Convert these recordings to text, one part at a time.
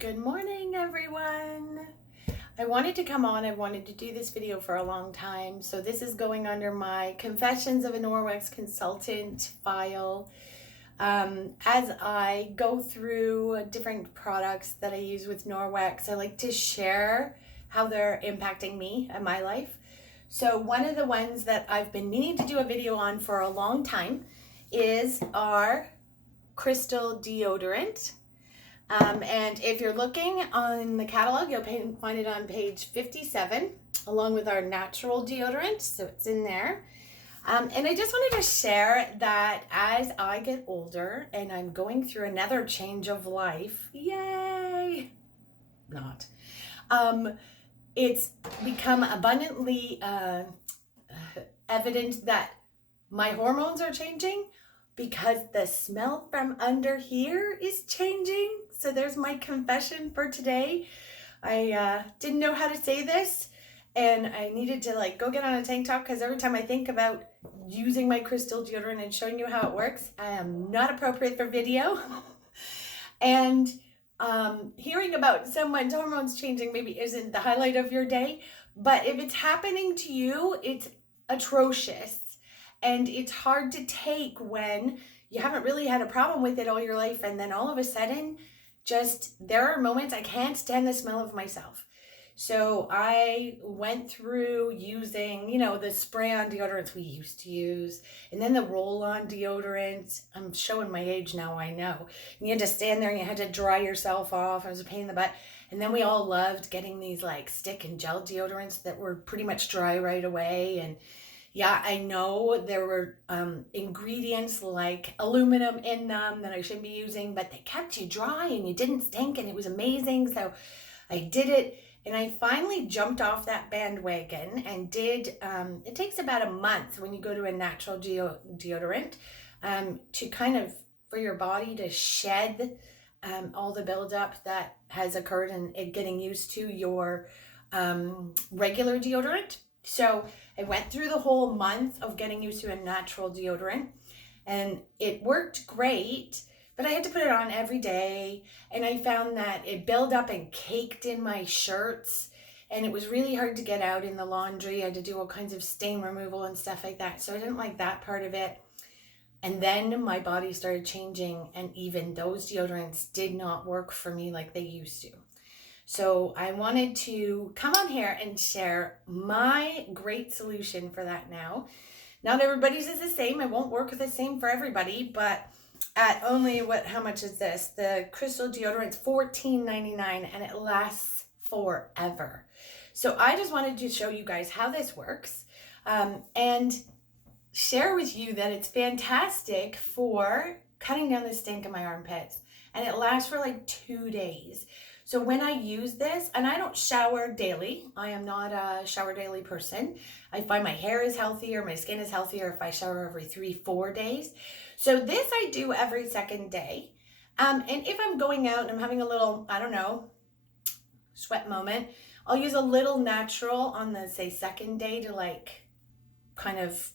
Good morning, everyone. I wanted to come on. I wanted to do this video for a long time. So this is going under my Confessions of a Norwex Consultant file. As I go through different products that I use with Norwex, I like to share how they're impacting me and my life. So one of the ones that I've been meaning to do a video on for a long time is our crystal deodorant. And if you're looking on the catalog, you'll find it on page 57, along with our natural deodorant. So it's in there. And I just wanted to share that as I get older and I'm going through another change of life, yay! Not. It's become abundantly evident that my hormones are changing because the smell from under here is changing. So there's my confession for today. I didn't know how to say this, and I needed to go get on a tank top because every time I think about using my crystal deodorant and showing you how it works, I am not appropriate for video. And hearing about someone's hormones changing maybe isn't the highlight of your day, but if it's happening to you, it's atrocious. And it's hard to take when you haven't really had a problem with it all your life. And then all of a sudden, there are moments I can't stand the smell of myself. So I went through using, the spray-on deodorants we used to use, and then the roll-on deodorants. I'm showing my age now, I know. And you had to stand there and you had to dry yourself off. It was a pain in the butt. And then we all loved getting these stick and gel deodorants that were pretty much dry right away. And yeah, I know there were ingredients like aluminum in them that I shouldn't be using, but they kept you dry and you didn't stink, and it was amazing. So I did it, and I finally jumped off that bandwagon and did, it takes about a month when you go to a natural deodorant to kind of, for your body to shed all the buildup that has occurred and getting used to your regular deodorant. So I went through the whole month of getting used to a natural deodorant, and it worked great, but I had to put it on every day, and I found that it built up and caked in my shirts, and it was really hard to get out in the laundry. I had to do all kinds of stain removal and stuff like that, so I didn't like that part of it. And then my body started changing, and even those deodorants did not work for me like they used to. So I wanted to come on here and share my great solution for that now. Not everybody's is the same. It won't work the same for everybody, but at only how much is this? The crystal deodorant's $14.99, and it lasts forever. So I just wanted to show you guys how this works and share with you that it's fantastic for cutting down the stink in my armpits, and it lasts for 2 days. So when I use this, and I don't shower daily, I am not a shower daily person. I find my hair is healthier, my skin is healthier if I shower every 3-4 days. So this I do every second day. And if I'm going out and I'm having a little, sweat moment, I'll use a little natural on the, say, second day to kind of,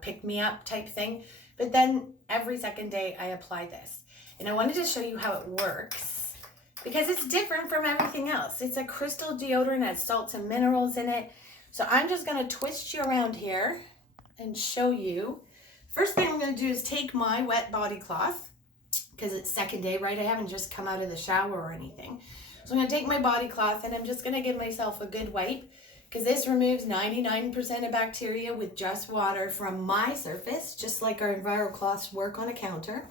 pick me up type thing. But then every second day I apply this. And I wanted to show you how it works, because it's different from everything else. It's a crystal deodorant, has salts and minerals in it. So I'm just gonna twist you around here and show you. First thing I'm gonna do is take my wet body cloth, because it's second day, right? I haven't just come out of the shower or anything. So I'm gonna take my body cloth and I'm just gonna give myself a good wipe, because this removes 99% of bacteria with just water from my surface, just like our Enviro cloths work on a counter.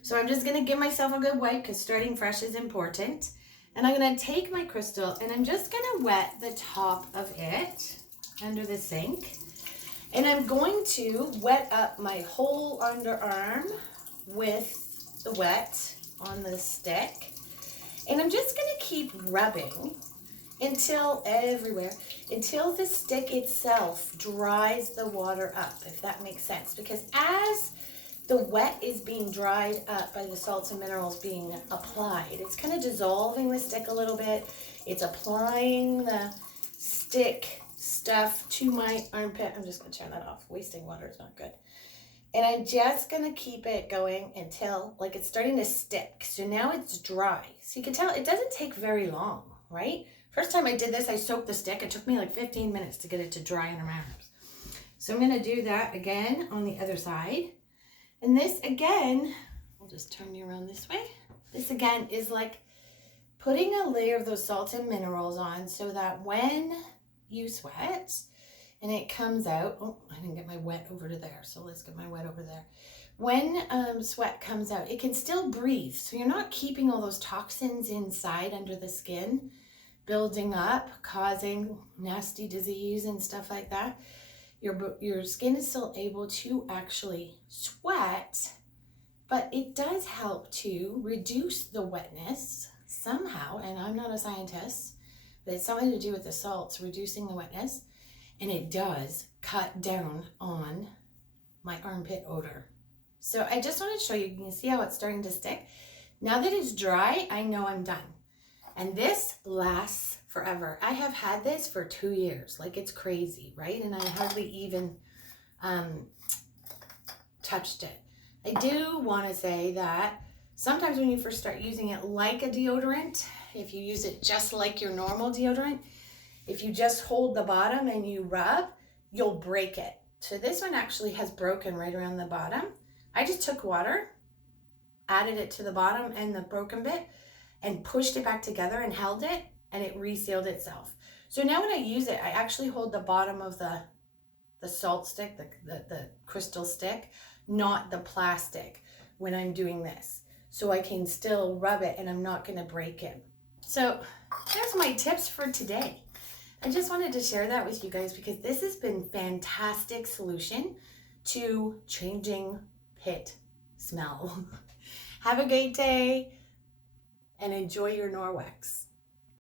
So I'm just gonna give myself a good wipe, because starting fresh is important. And I'm gonna take my crystal and I'm just gonna wet the top of it under the sink. And I'm going to wet up my whole underarm with the wet on the stick. And I'm just gonna keep rubbing until the stick itself dries the water up, if that makes sense. Because as the wet is being dried up by the salts and minerals being applied, it's kind of dissolving the stick a little bit. It's applying the stick stuff to my armpit. I'm just gonna turn that off. Wasting water is not good. And I'm just gonna keep it going until like it's starting to stick. So now it's dry. So you can tell it doesn't take very long, right? First time I did this, I soaked the stick. It took me like 15 minutes to get it to dry in my arms. So I'm gonna do that again on the other side. And this again, I'll just turn you around this way. This again is like putting a layer of those salts and minerals on so that when you sweat, and it comes out, oh, I didn't get my wet over to there, so let's get my wet over there. When sweat comes out, it can still breathe. So you're not keeping all those toxins inside under the skin, building up, causing nasty disease and stuff like that. Your skin is still able to actually sweat, but it does help to reduce the wetness somehow, and I'm not a scientist, but it's something to do with the salts, reducing the wetness. And it does cut down on my armpit odor. So I just want to show you, you can see how it's starting to stick. Now that it's dry, I know I'm done. And this lasts forever. I have had this for 2 years, like it's crazy, right? And I hardly even touched it. I do want to say that sometimes when you first start using it like a deodorant, if you use it just like your normal deodorant, if you just hold the bottom and you rub, you'll break it. So this one actually has broken right around the bottom. I just took water, added it to the bottom and the broken bit, and pushed it back together and held it, and it resealed itself. So now when I use it, I actually hold the bottom of the salt stick, the crystal stick, not the plastic when I'm doing this. So I can still rub it and I'm not gonna break it. So there's my tips for today. I just wanted to share that with you guys because this has been fantastic solution to changing pit smell. Have a great day and enjoy your Norwex.